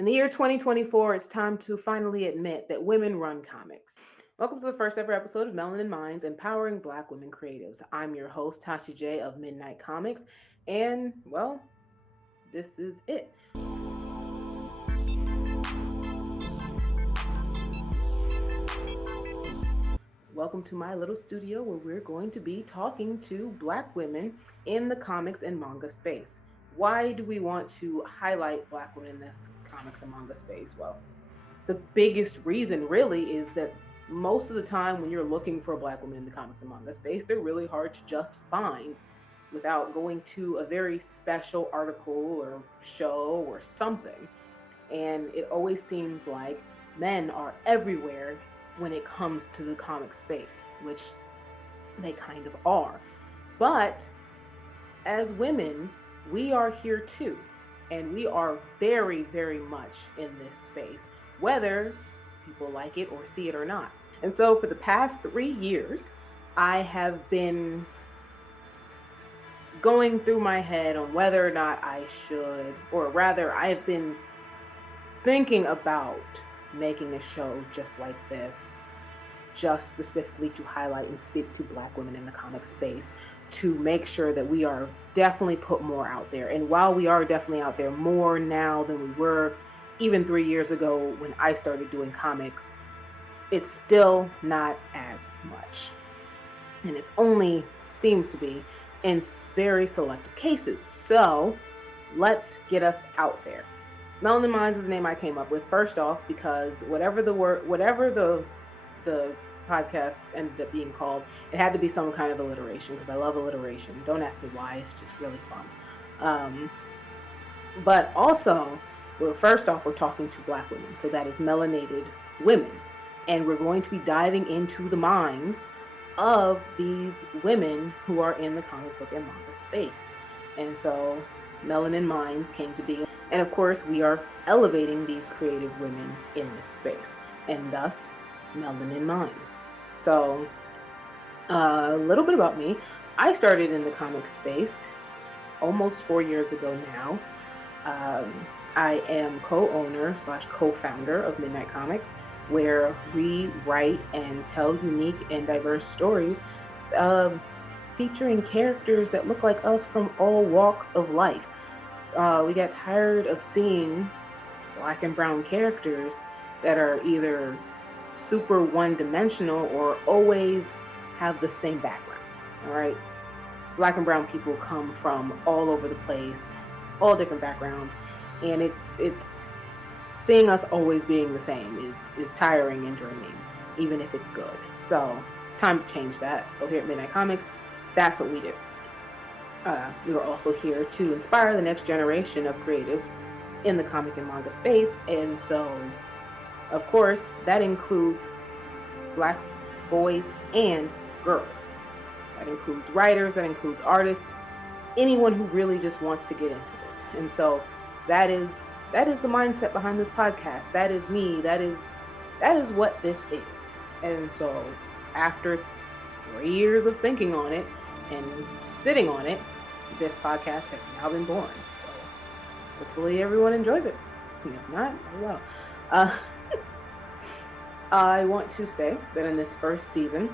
In the year 2024, it's time to finally admit that women run comics. Welcome to the first ever episode of Melanin Minds, Empowering Black Women Creatives. I'm your host, Tashi J of Midnight Comics, and, well, this is it. Welcome to my little studio where we're going to be talking to Black women in the comics and manga space. Why do we want to highlight Black women in the comics and manga space? Well, the biggest reason really is that most of the time when you're looking for a Black woman in the comics and manga space, they're really hard to just find without going to a very special article or show or something. And it always seems like men are everywhere when it comes to the comic space, which they kind of are. But as women, we are here too. And we are very, very much in this space, whether people like it or see it or not. And so for the past 3 years, I have been going through my head on whether or not I should, or rather, I have been thinking about making a show just like this, just specifically to highlight and speak to Black women in the comic space, to make sure that we are definitely put more out there. And while we are definitely out there more now than we were even 3 years ago when I started doing comics, it's still not as much. And it's only seems to be in very selective cases. So let's get us out there. Melanin Minds is the name I came up with, first off, because whatever the podcast ended up being called, it had to be some kind of alliteration because I love alliteration. Don't ask me why; it's just really fun. But also, first off, we're talking to Black women, so that is melanated women, and we're going to be diving into the minds of these women who are in the comic book and manga space. And so Melanin Minds came to be. And of course, we are elevating these creative women in this space, and thus Melanin Minds. So a little bit about me. I started in the comic space almost 4 years ago now. I am co-owner / co-founder of Midnight Comics, where we write and tell unique and diverse stories featuring characters that look like us from all walks of life. We got tired of seeing Black and brown characters that are either super one-dimensional or always have the same background. All right, Black and brown people come from all over the place, all different backgrounds, and it's seeing us always being the same is tiring and draining, even if it's good. So it's time to change that. So here at Midnight Comics, that's what we do. We are also here to inspire the next generation of creatives in the comic and manga space. And so, of course, that includes Black boys and girls. That includes writers, that includes artists, anyone who really just wants to get into this. And so that is the mindset behind this podcast. That is me. That is what this is. And so after 3 years of thinking on it and sitting on it, this podcast has now been born. So hopefully everyone enjoys it. If not, oh well. I want to say that in this first season,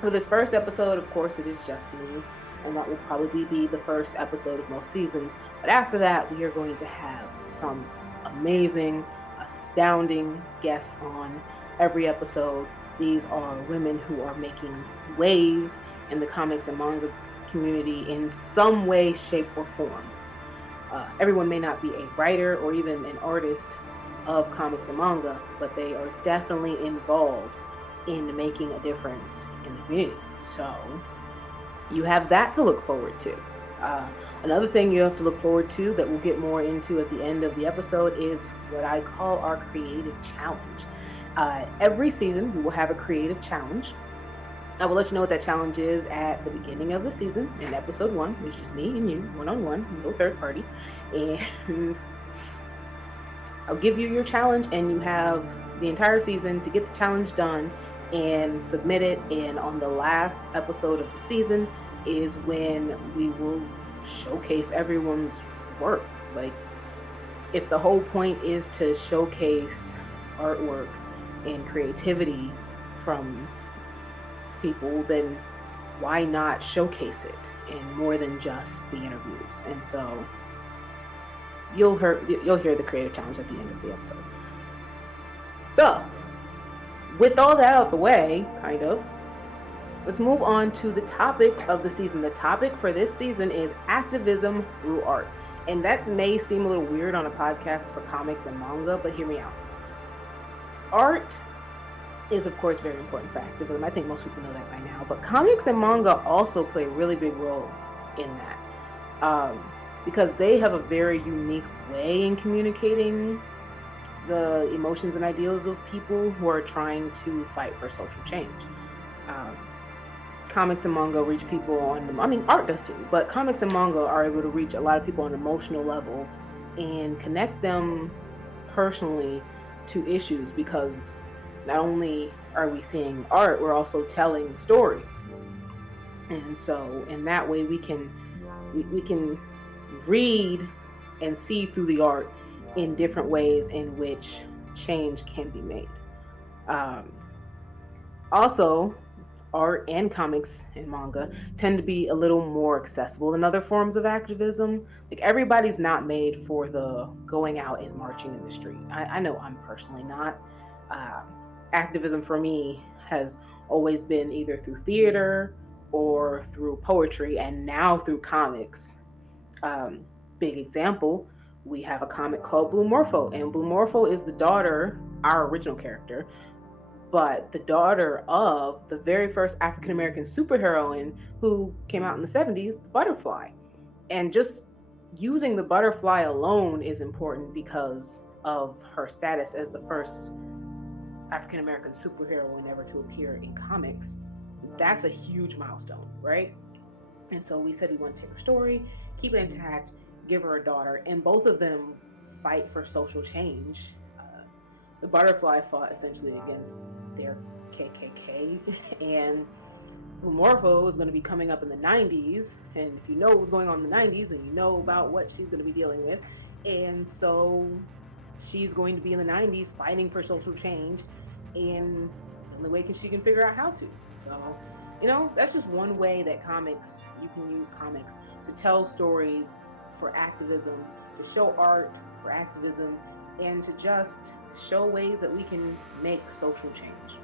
for this first episode, of course, it is just me, and that will probably be the first episode of most seasons. But after that, we are going to have some amazing, astounding guests on every episode. These are women who are making waves in the comics and manga community in some way, shape, or form. Everyone may not be a writer or even an artist of comics and manga, but they are definitely involved in making a difference in the community. So you have that to look forward to. Another thing you have to look forward to that we'll get more into at the end of the episode is what I call our creative challenge. Every season we will have a creative challenge. I will let you know what that challenge is at the beginning of the season in episode 1, which is me and you, one-on-one, no third party. And I'll give you your challenge, and you have the entire season to get the challenge done and submit it. And on the last episode of the season is when we will showcase everyone's work. Like, If the whole point is to showcase artwork and creativity from people, then why not showcase it in more than just the interviews? And so you'll hear the creative challenge at the end of the episode. So, with all that out the way, kind of, let's move on to the topic of the season. The topic for this season is activism through art. And that may seem a little weird on a podcast for comics and manga, but hear me out. Art is, of course, very important for activism. I think most people know that by now. But comics and manga also play a really big role in that, because they have a very unique way in communicating the emotions and ideals of people who are trying to fight for social change. Um, Comics and manga reach people on, I mean, art does too, but comics and manga are able to reach a lot of people on an emotional level and connect them personally to issues, because not only are we seeing art, we're also telling stories. And so in that way we can read and see through the art in different ways in which change can be made. Um, Also, art and comics and manga tend to be a little more accessible than other forms of activism. Like, everybody's not made for the going out and marching in the street. I know I'm personally not. Uh, Activism for me has always been either through theater or through poetry, and now through comics. Um, Big example, we have a comic called Blue Morpho, and Blue Morpho is the daughter, our original character, but the daughter of the very first African American superheroine who came out in the 70s, the Butterfly. And just using the butterfly alone is important because of her status as the first African American superheroine ever to appear in comics. That's a huge milestone, right? And so we said we want to take her story, keep it intact, give her a daughter, and both of them fight for social change. The Butterfly fought essentially against their KKK, and Morpho is going to be coming up in the 90s. And if you know what was going on in the 90s, then you know about what she's going to be dealing with. And so she's going to be in the 90s fighting for social change, and the only way she can figure out how to. So, that's just one way that you can use comics to tell stories for activism, to show art for activism, and to just show ways that we can make social change.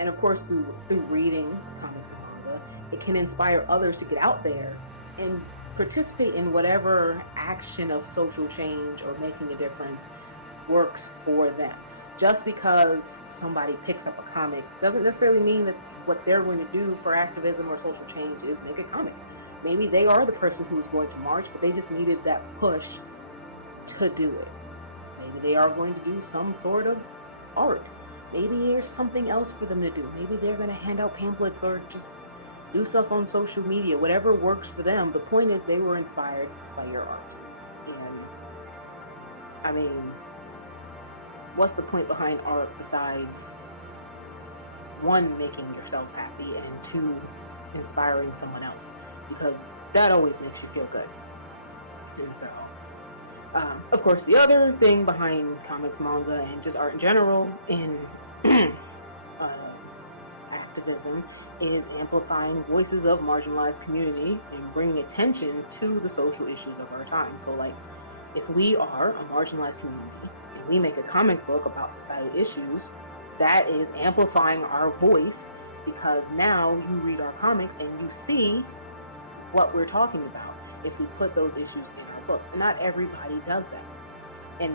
And of course, through reading comics and manga, it can inspire others to get out there and participate in whatever action of social change or making a difference works for them. Just because somebody picks up a comic doesn't necessarily mean that what they're going to do for activism or social change is make a comic. Maybe they are the person who's going to march, but they just needed that push to do it. Maybe they are going to do some sort of art. Maybe there's something else for them to do. Maybe they're going to hand out pamphlets or just do stuff on social media. Whatever works for them. The point is, they were inspired by your art. And I mean, what's the point behind art besides, one, making yourself happy, and two, inspiring someone else? Because that always makes you feel good. And so, of course, the other thing behind comics, manga, and just art in general in activism is amplifying voices of marginalized community and bringing attention to the social issues of our time. So, like, if we are a marginalized community and we make a comic book about societal issues, that is amplifying our voice, because now you read our comics and you see what we're talking about if we put those issues in our books. And not everybody does that. And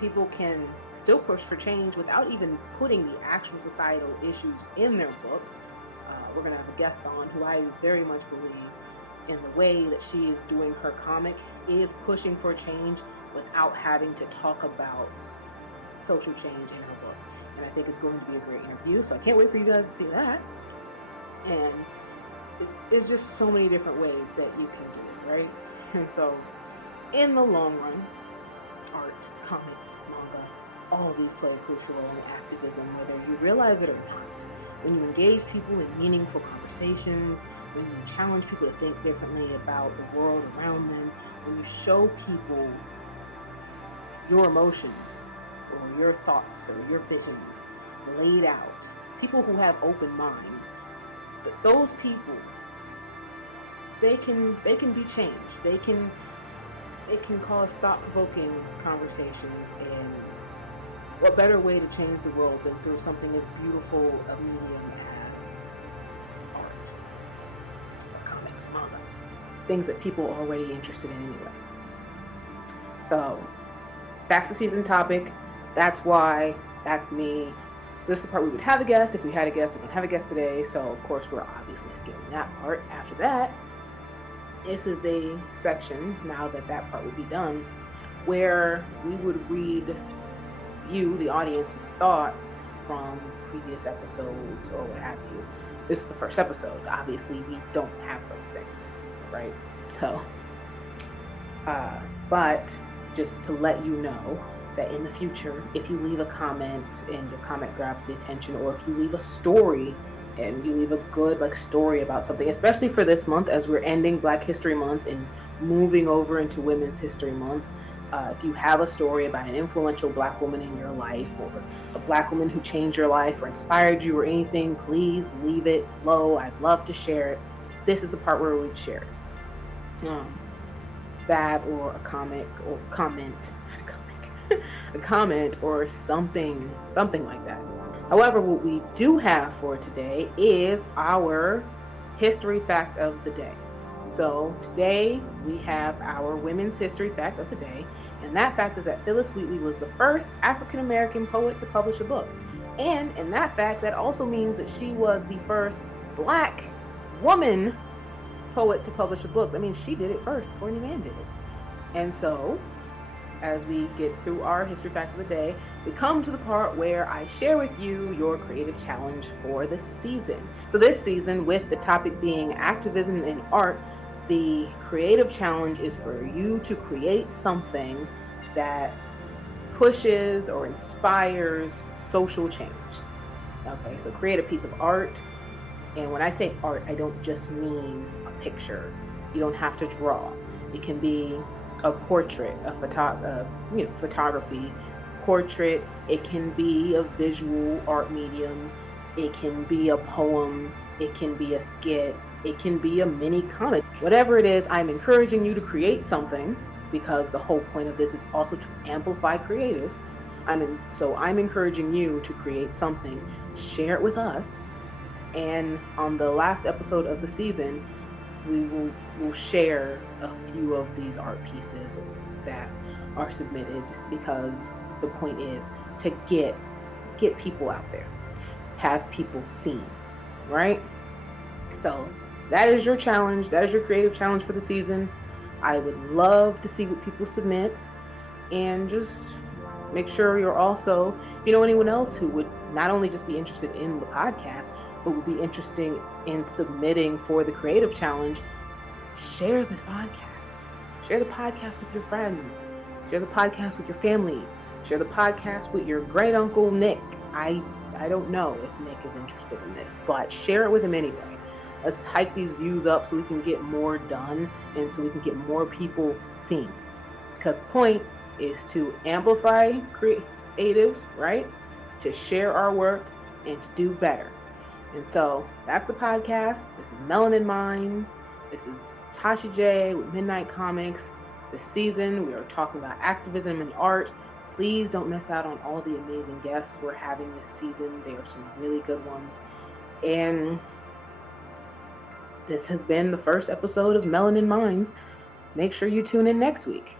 people can still push for change without even putting the actual societal issues in their books. We're going to have a guest on who I very much believe, in the way that she is doing her comic, is pushing for change without having to talk about social change in her book. And I think it's going to be a great interview. So I can't wait for you guys to see that. And it's just so many different ways that you can do it, right? And so, in the long run, art, comics, manga, all of these play a crucial role in activism, whether you realize it or not. When you engage people in meaningful conversations, when you challenge people to think differently about the world around them, when you show people your emotions or your thoughts or your visions laid out. People who have open minds, those people, they can be changed. It can cause thought-provoking conversations, and what better way to change the world than through something as beautiful a medium as art or comics, manga, things that people are already interested in anyway. So that's the season topic. That's why. That's me. This is the part we would have a guest. If we had a guest, we don't have a guest today. So, of course, we're obviously skipping that part. After that, this is a section, now that that part would be done, where we would read you, the audience's thoughts from previous episodes or what have you. This is the first episode. Obviously, we don't have those things, right? So, but just to let you know that in the future, if you leave a comment and your comment grabs the attention, or if you leave a story and you leave a good story about something, especially for this month as we're ending Black History Month and moving over into Women's History Month, if you have a story about an influential Black woman in your life, or a Black woman who changed your life or inspired you or anything, please leave it below. I'd love to share it. This is the part where we'd share it. That or a comment, a comment or something like that. However, what we do have for today is our history fact of the day. So today we have our women's history fact of the day, and that fact is that Phillis Wheatley was the first African American poet to publish a book. And in that fact, that also means that she was the first Black woman poet to publish a book. That means she did it first before any man did it. And so, as we get through our history fact of the day, we come to the part where I share with you your creative challenge for the season. So this season, with the topic being activism in art, the creative challenge is for you to create something that pushes or inspires social change. Okay, so create a piece of art. And when I say art, I don't just mean a picture. You don't have to draw. It can be a portrait, photography, portrait. It can be a visual art medium. It can be a poem. It can be a skit. It can be a mini comic. Whatever it is, I'm encouraging you to create something, because the whole point of this is also to amplify creatives. So I'm encouraging you to create something, share it with us, and on the last episode of the season, we'll share a few of these art pieces that are submitted, because the point is to get people out there, have people seen, right? So that is your challenge. That is your creative challenge for the season. I would love to see what people submit, and just make sure you're also, if you know anyone else who would not only just be interested in the podcast, but would be interested in submitting for the creative challenge, share the podcast. Share the podcast with your friends. Share the podcast with your family. Share the podcast with your great uncle Nick. I don't know if Nick is interested in this, but share it with him anyway. Let's hike these views up so we can get more done and so we can get more people seen. Because the point is to amplify creatives, right? To share our work and to do better. And so that's the podcast. This is Melanin Minds. This is Tashi J with Midnight Comics. This season, we are talking about activism and art. Please don't miss out on all the amazing guests we're having this season. There are some really good ones. And this has been the first episode of Melanin Minds. Make sure you tune in next week.